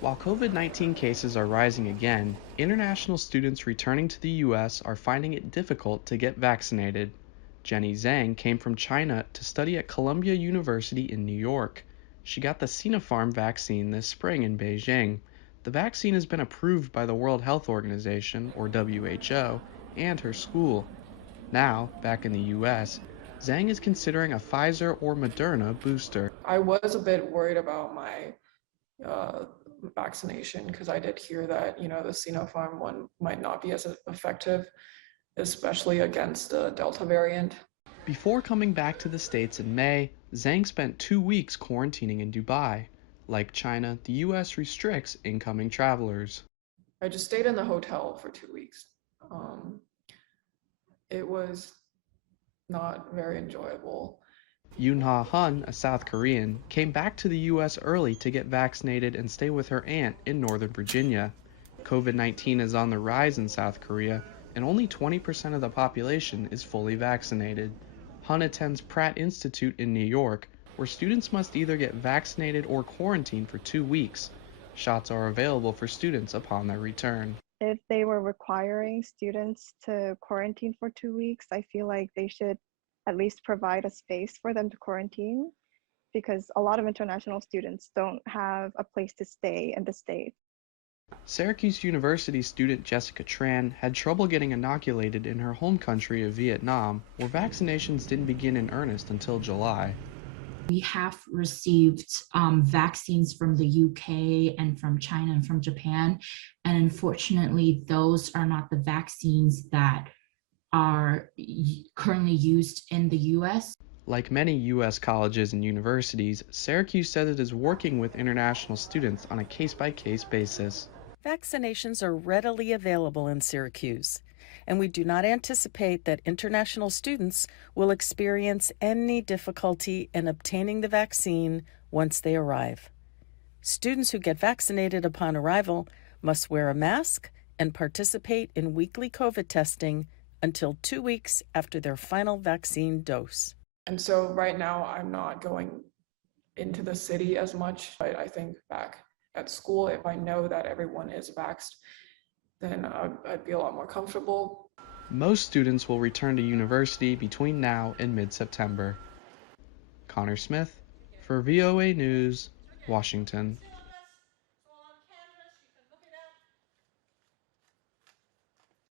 While COVID-19 cases are rising again, international students returning to the US are finding it difficult to get vaccinated. Jenny Zhang came from China to study at Columbia University in New York. She got the Sinopharm vaccine this spring in Beijing. The vaccine has been approved by the World Health Organization, or WHO, and her school. Now, back in the US, Zhang is considering a Pfizer or Moderna booster. I was a bit worried about my uh, vaccination because I did hear that, the Sinopharm one might not be as effective, especially against the Delta variant. Before coming back to the States in May, Zhang spent 2 weeks quarantining in Dubai. Like China, the US restricts incoming travelers. I just stayed in the hotel for 2 weeks. Um, it was not very enjoyable. Yoon-ha Hun, a South Korean, came back to the US early to get vaccinated and stay with her aunt in Northern Virginia. COVID-19 is on the rise in South Korea, and only 20% of the population is fully vaccinated. Hun attends Pratt Institute in New York, where students must either get vaccinated or quarantine for 2 weeks. Shots are available for students upon their return. If they were requiring students to quarantine for 2 weeks, I feel like they should at least provide a space for them to quarantine because a lot of international students don't have a place to stay in the States. Syracuse University student Jessica Tran had trouble getting inoculated in her home country of Vietnam, where vaccinations didn't begin in earnest until July. We have received vaccines from the UK and from China and from Japan. And unfortunately, those are not the vaccines that are currently used in the US. Like many U.S. colleges and universities, Syracuse says it is working with international students on a case-by-case basis. Vaccinations are readily available in Syracuse, and we do not anticipate that international students will experience any difficulty in obtaining the vaccine once they arrive. Students who get vaccinated upon arrival must wear a mask and participate in weekly COVID testing until 2 weeks after their final vaccine dose. And so right now I'm not going into the city as much. I think back at school, if I know that everyone is vaxxed, then I'd be a lot more comfortable. Most students will return to university between now and mid-September. Connor Smith, for VOA News, Washington.